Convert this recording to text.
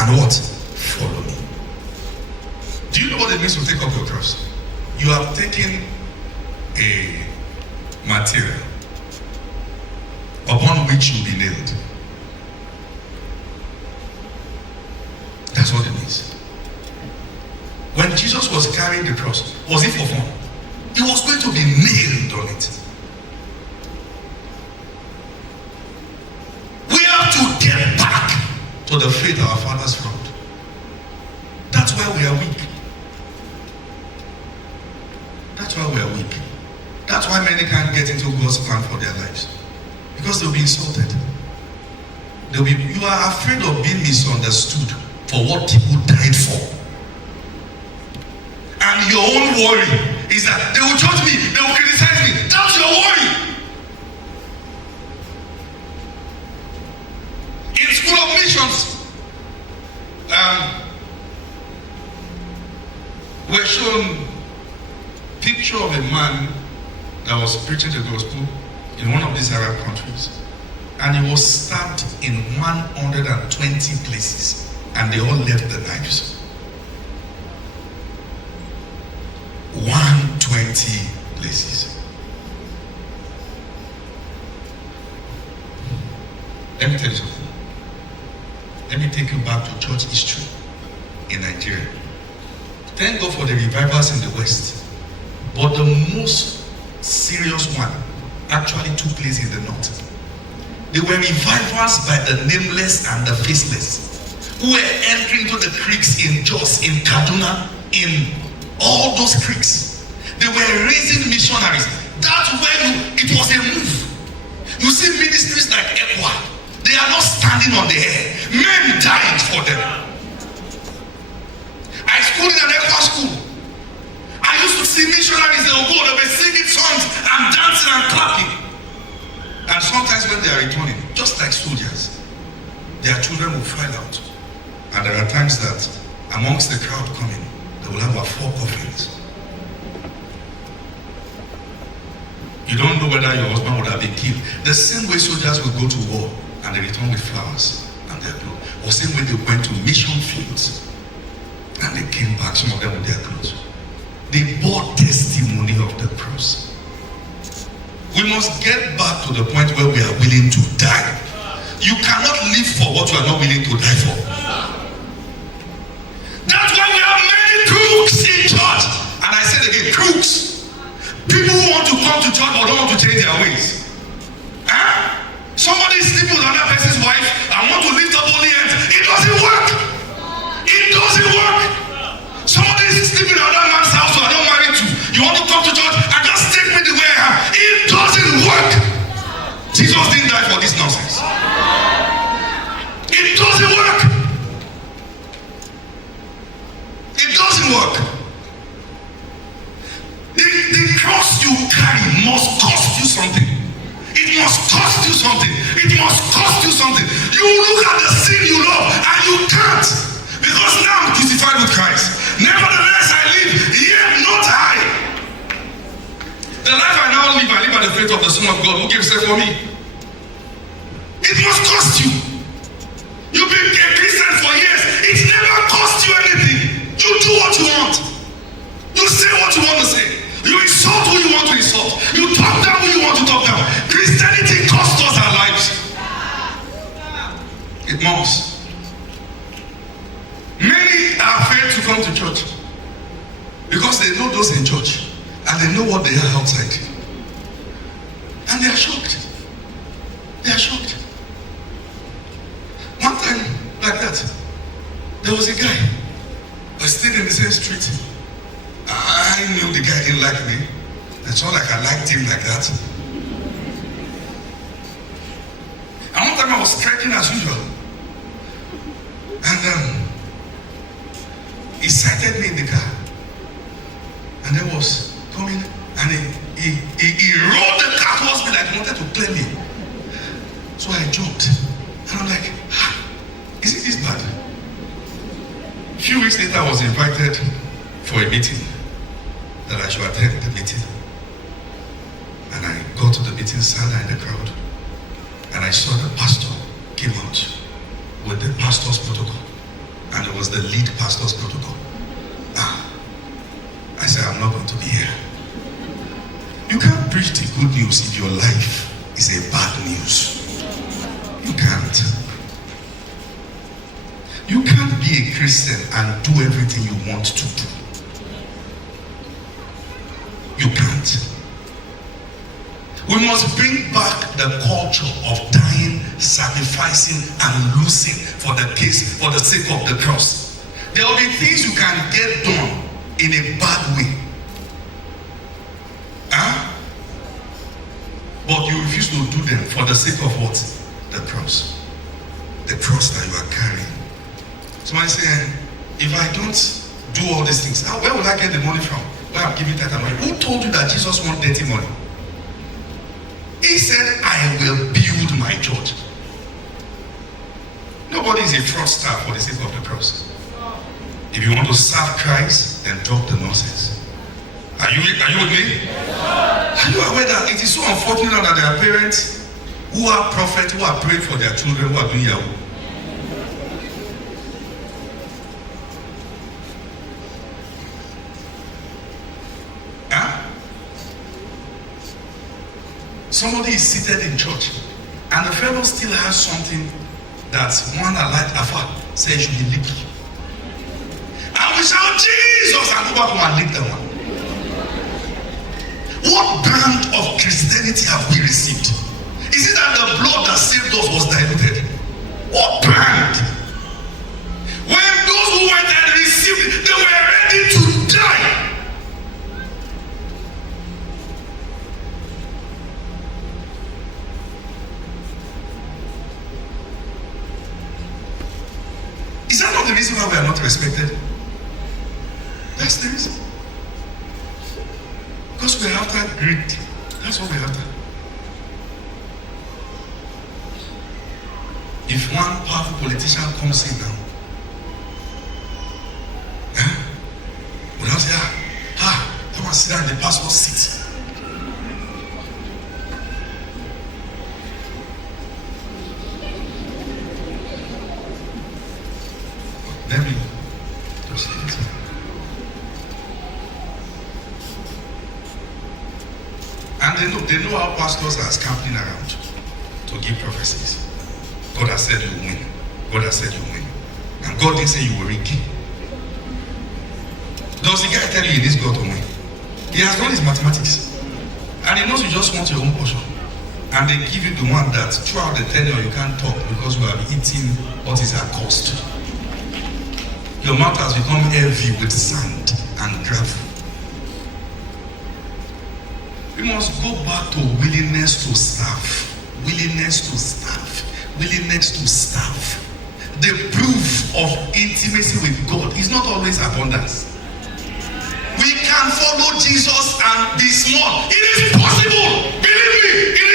and what? Follow me. Do you know what it means to take up your cross? You have taken a material upon which you'll be nailed. That's what it means. When Jesus was carrying the cross, was it for fun? He was going to be nailed on it. We have to get back to the faith our fathers found. That's why we are weak. That's why we are weak. That's why many can't get into God's plan for their lives. Because they'll be insulted. You are afraid of being misunderstood for what people died for. And your own worry is that they will judge me, they will criticize me. That's your worry. In School of Missions, we're shown a picture of a man that was preaching the gospel in one of these Arab countries, and he was stabbed in 120 places, and they all left the knives. 120 places. Let me tell you something. Let me take you back to church history in Nigeria. Thank God for the revivals in the West. But the most serious one actually took place in the North. They were revivals by the nameless and the faceless, who were entering to the creeks in Jos, in Kaduna, in all those creeks. They were raising missionaries. That's when it was a move. You see ministries like Equa, they are not standing on the air. Men died for them. I schooled in an Equa school. I used to see missionaries, they will go, they'll be singing songs and dancing and clapping. And sometimes when they are returning, just like soldiers, their children will file out. And there are times that amongst the crowd coming, they will have 4 coffins. You don't know whether your husband would have been killed. The same way soldiers will go to war and they return with flowers and their clothes. Or same way they went to mission fields and they came back, some of them with their clothes. They bore testimony of the cross. We must get back to the point where we are willing to die. You cannot live for what you are not willing to die for. That's why we have many crooks in church. And I said again, crooks. People who want to come to church but don't want to change their ways. Somebody is sleeping with another person's wife and want to lift up holy hands. It doesn't work. It doesn't work. Somebody is sleeping in another man's house who are not married to. You want to come to church and just take me the way I am. It doesn't work. Jesus didn't die for this nonsense. It doesn't work. It doesn't work. The cross you carry must cost you something. It must cost you something. It must cost you something. You look at the sin you love and you can't. Because now I'm crucified with Christ. Nevertheless I live, yet not I. The life I now live, I live by the faith of the Son of God who gave himself for me. It must cost you. You've been a Christian for years. It never cost you anything. You do what you want. You say what you want to say. You insult who you want to insult. You talk down who you want to talk down. Christianity costs us our lives. It must. Many are afraid to come to church because they know those in church and they know what they are outside. And they are shocked. They are shocked. One time, like that, there was a guy who stayed in the same street. I knew the guy didn't like me. It's not like I liked him like that. And one time I was trekking as usual. And he sighted me in the car. And then was coming and he rolled the car towards me like he wanted to clear me. So I jumped. And I'm like, is it this bad? A few weeks later I was invited for a meeting. That I should attend the meeting. And I got to the meeting, sat in the crowd, and I saw the pastor came out with the pastor's protocol. and it was the lead pastor's protocol. I said, I'm not going to be here. You can't preach the good news if your life is a bad news. You can't. You can't be a Christian and do everything you want to do. You can't. We must bring back the culture of dying, sacrificing, and losing for the sake of the cross. There will be things you can get done in a bad way. But you refuse to do them for the sake of what? The cross. The cross that you are carrying. Somebody say, if I don't do all these things, where will I get the money from? Where I'm giving that money? Who told you that Jesus wants dirty money? He said, I will build my church. Nobody is a fraudster for the sake of the cross. If you want to serve Christ, then drop the nonsense. Are you with me? Are you aware that it is so unfortunate that there are parents who are prophets, who are praying for their children, who are doing Yahoo? Somebody is seated in church, and the fellow still has something that one like Afa says should be licked. And we shout Jesus and go back home and lick the one. What brand of Christianity have we received? Is it that the blood that saved us was diluted? What brand? When those who went and received it, they were ready to die. Is that not the reason why we are not respected? That's the reason. Because we're after greed. That's what we're after. If one powerful politician comes in now, we don't say, come and sit down in the pastor's seat. Let me just say this. And they know how pastors are scampering around to give prophecies. God has said you win. God has said you win. And God didn't say you will rig. Does the guy tell you he needs God to win? He has done his mathematics. And he knows you just want your own portion. And they give you the one that throughout the tenure you can't talk because you have eaten what is at cost. Your mouth has become heavy with sand and gravel. We must go back to willingness to serve. Willingness to serve. Willingness to serve. The proof of intimacy with God is not always abundance. We can follow Jesus and be small. It is possible. Believe me, it